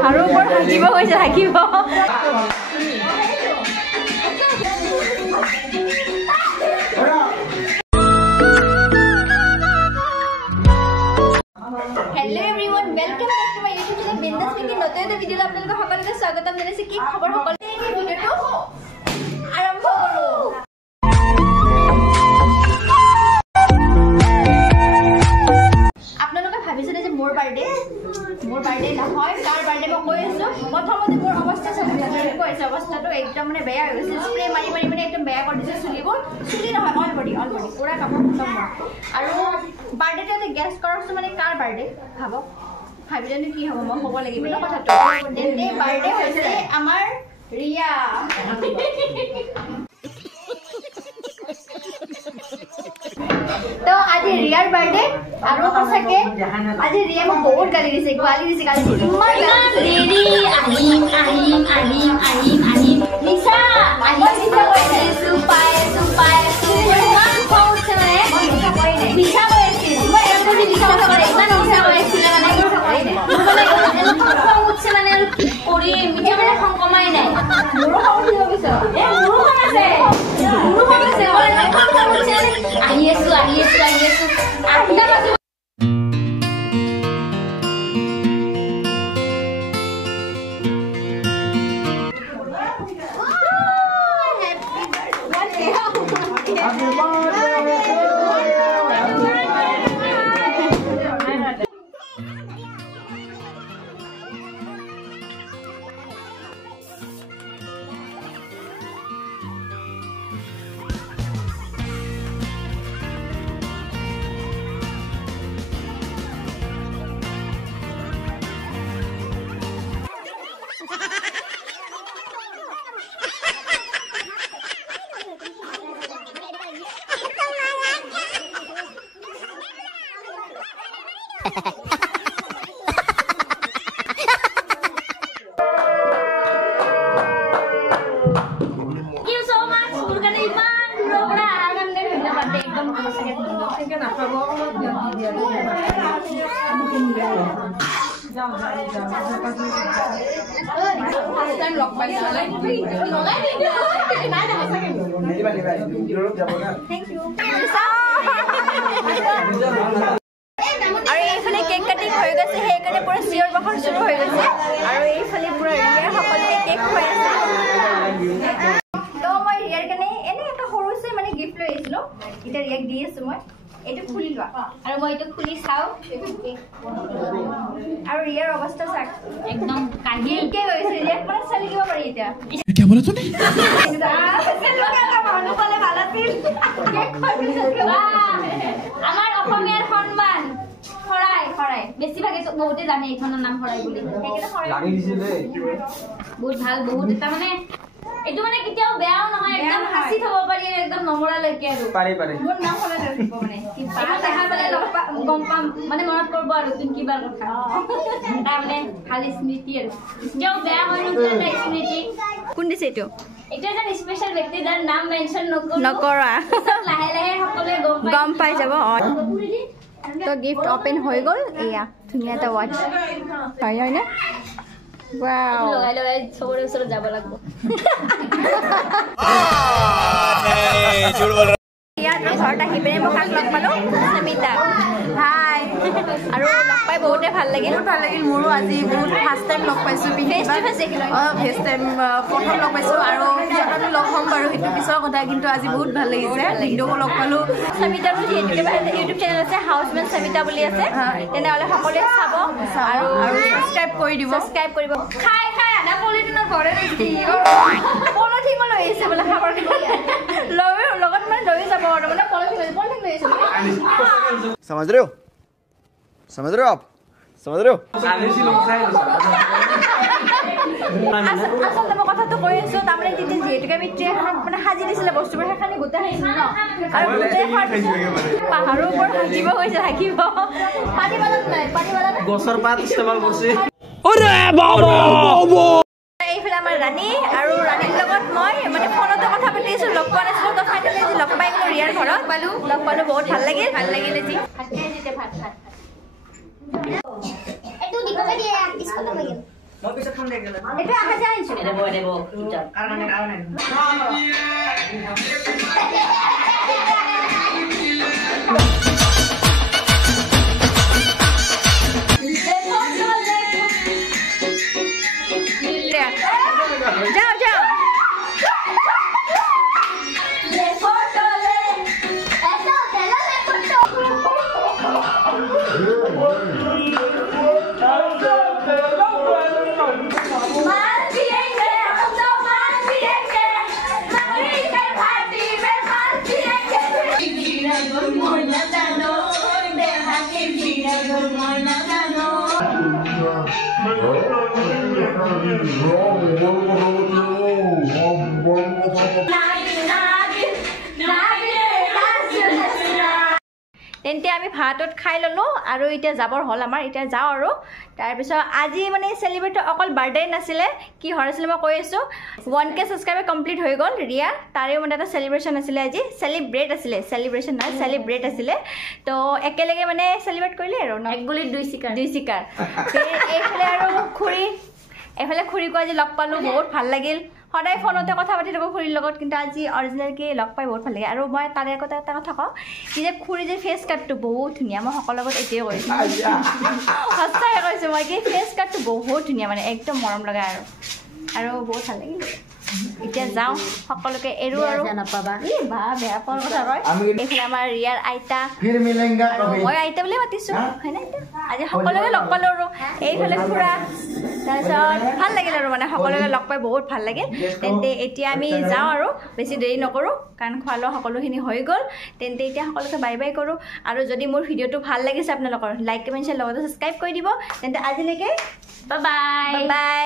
পাহাৰৰ ওপৰত থাকিব গৈছে থাকিব Hello everyone, welcome back to my YouTube channel Bindas Pinky. নতুন এটা ভিডিঅ' আপোনালোকক সকলোকে স্বাগতম জনাইছো। কি খবৰ সকলোৰে? এই ভিডিঅ'টো আৰম্ভ কৰো। আপোনালোকে ভাবিছিলে যে মোৰ বাৰ্থডে নহয়, কাৰ বাৰ্থডে মই কৈ আছো। প্ৰথমতে মোৰ অৱস্থা কৈছে অৱস্থাটো একদম মানে বেয়া হৈ গৈছে। স্প্ৰে মাৰি একদম বেয়া কৰি দিছে চুলিবোৰ। চুলি নহয় অল বডি পুৰা কাপোৰ খতম আৰু বাৰ্থডেটো গেছ কৰকচোন মানে কাৰ বাৰ্থডে ভাবক। ভাবিলেনো কি হ'ব মই ক'ব লাগিব ন কথাটো। তেন্তে বাৰ্থডে হৈছে আমাৰ ৰিয়া। তো আজি ৰিয়াৰ বাৰ্থডে আৰু সঁচাকে আজি ৰিয়া মোক বহুত গালি দিছে ইমান দেৰি আহিম নিশা কৈছে চুপাই ইমান খং উঠছে মানে নিশা কৈ আছিল মই এপজি নিশা কৰে ইমান নিশা কৈ আছিল মানে খং উঠছে মানে কৰি মিঠা মানে খং কমাই নাই মোৰো খং উঠিব পিছত মোৰো খং আছে আহি আছো আঠটা বাজিব আৰু এইফালে কেক কাটিং হৈ গৈছে সেইকাৰণে পুৰা চিঞৰ বাখৰ শুৰু হৈ গৈছে আৰু এইফালে পুৰা ৰিয়াৰ সকলোৱে কেক খুৱাই আছে তো মই ৰিয়াৰ কাৰণে এনে এটা সৰুছে মানে গিফ্ট লৈ আহিছিলো এতিয়া ৰিয়াক দি আছো মই এইটো খুলি লোৱা আৰু মই এইটো খুলি চাওঁ আৰু ৰিয়াৰ অৱস্থা চাক একদম কাহিলকে গৈছে ৰিয়াক মানে চালি দিব পাৰি এতিয়া क्या बोला तूने আমাৰ অসমীয়াৰ সন্মান শৰাই বেছিভাগে বহুতে জানে এইখনৰ নাম শৰাই বুলি বহুত ভাল বহুত এটা মানে এইটো মানে কেতিয়াও বেয়াও নহয় একদম হাসি থব পাৰি একদম নমৰালৈকে আৰু পাৰি মোৰ নাম শৰাই ৰাখিব মানে এটা দেখা পালে গম পাম মানে মনত কৰিব আৰু কিবা কথা এটা মানে ভাল স্মৃতি আৰু কেতিয়াও বেয়া হয় নহয় এটা স্মৃতি কোন দিছে এইটো এটা এটা স্পেশাল ব্যক্তি যাৰ নাম মেনশন নকৰা লাহে লাহে সকলোৱে গম পাই যাব তো গিফট ওপেন হৈ গল এয়া ধুনীয়া এটা ওয়াচ হয় না ওয়াও লগাই সবৰে ওচৰত যাব লাগিব ইয়াত ঘৰত আহি পেলাই মই কাক লগ পালো সমিতা হাই আৰু লগ পাই বহুতে ভাল লাগিল মোৰো আজি বহুত ফাৰ্ষ্ট টাইম লগ পাইছো ফেচ টাইম প্ৰথম লগ পাইছো আৰু পিছত লগ হ'ম বাৰু সেইটো পিছৰ কথা কিন্তু আজি বহুত ভাল লাগিছে ভিডিঅ'ও লগ পালো সমিতাৰো যিহেতুকে ইউটিউব চেনেল আছে হাউচমেন সমিতা বুলি আছে তেনেহ'লে সকলোৱে চাব আৰু সাবস্ক্ৰাইব কৰিব খাই আধা পলিথিনৰ ঘৰে পলিথিন লৈ আহিছে বোলে খাবৰ লগত মানে লৈ যাব মানে পলিথিন লৈ আহিছে समझ रहे हो आप আচলতে মই কথাটো কৈ আছো তাৰমানে তেতিয়া যিহেতুকে মিত্ৰীয়ে মানে সাজি দিছিলে বস্তুবোৰ সেইখিনি গোটেই আহিছিল ন আৰু গোটেই পাহাৰৰ ওপৰত থাকিব গৈছে থাকিব পানী গছৰ পাত ইস্তেমাল কৰিছে এইফালে আমাৰ ৰাণী আৰু ৰাণীৰ লগত মই মানে ফোনতে কথা পাতি আছো লগ পোৱা নাছিলো তো ফাইনেলি আজি লগ পাই গলো ৰিয়াৰ ঘৰত লগ পালো বহুত ভাল লাগিল আজি ভাত খাই যেতিয়া ভাত এইটো দিবকে দিয়ে স্কুলত হৈ গ'ল মই পিছত খাম দে গেলা এটা আহা যায় আনছো দেব দুটা কাৰণ जाओ जाओ ले फोटो ले ऐसा होता है ना ले फोटो मान पिएंगे हम तो मान पिएंगे मगरी के पार्टी में मान पिएंगे वीरा गुरमोना जानो देहा के वीरा गुरमोना जानो তেন্তে আমি ভাতত খাই ললো আৰু এতিয়া যাবৰ হল আমাৰ এতিয়া যাও আৰু তাৰ পিছত আজি মানে সেলিব্ৰেট অকল বাৰ্থডে নাছিলে কি হৰছিল মই কৈ আছো 1k সাবস্ক্ৰাইবাৰ কমপ্লিট হৈ গল ৰিয়া তাৰেও মানে এটা সেলিব্ৰেশন আছিলে আজি সেলিব্ৰেট আছিলে সেলিব্ৰেশন নাই সেলিব্ৰেট আছিলে তো একেলগে মানে সেলিব্ৰেট কৰিলে আৰু এক গুলি দুই শিকাৰ এইফালে আৰু খুৰী কো আজি লগ পালো বহুত ভাল লাগিল সদায় ফোনতে কথা পাতি থাকো খুৰীৰ লগত কিন্তু আজি অৰিজিনেল কি লগ পাই বহুত ভাল লাগে আৰু মই তাৰে এটা কথা কওঁ কি যে খুৰী যে ফেচ কাটটো বহুত ধুনীয়া মই সকলোৰ লগত এতিয়াই কৈছোঁ সঁচাই কৈছোঁ মই কি ফেচ কাটটো বহুত ধুনীয়া মানে একদম মৰম লগা আৰু বহুত ভাল লাগিল এতিয়া যাওঁ সকলোকে এৰো আৰু নাপাবা বা বেয়া পোৱাৰ কথা কয় এইফালে আমাৰ ৰিয়াৰ আইতা মই আইতা বুলি মাতিছোঁ হয় না আজি সকলোকে লগ পালোঁ আৰু এইফালে খুৰা তাৰপিছত ভাল লাগিল আৰু মানে সকলোকে লগ পাই বহুত ভাল লাগিল তেন্তে এতিয়া আমি যাওঁ আৰু বেছি দেৰি নকৰোঁ কাৰণ খোৱা লোৱা সকলোখিনি হৈ গ'ল তেন্তে এতিয়া সকলোকে বাই বাই কৰোঁ আৰু যদি মোৰ ভিডিঅ'টো ভাল লাগিছে আপোনালোকৰ লাইক কমেণ্ট শ্বেয়াৰ লগতে ছাবস্ক্ৰাইব কৰি দিব তেন্তে আজিলৈকে বাই বাই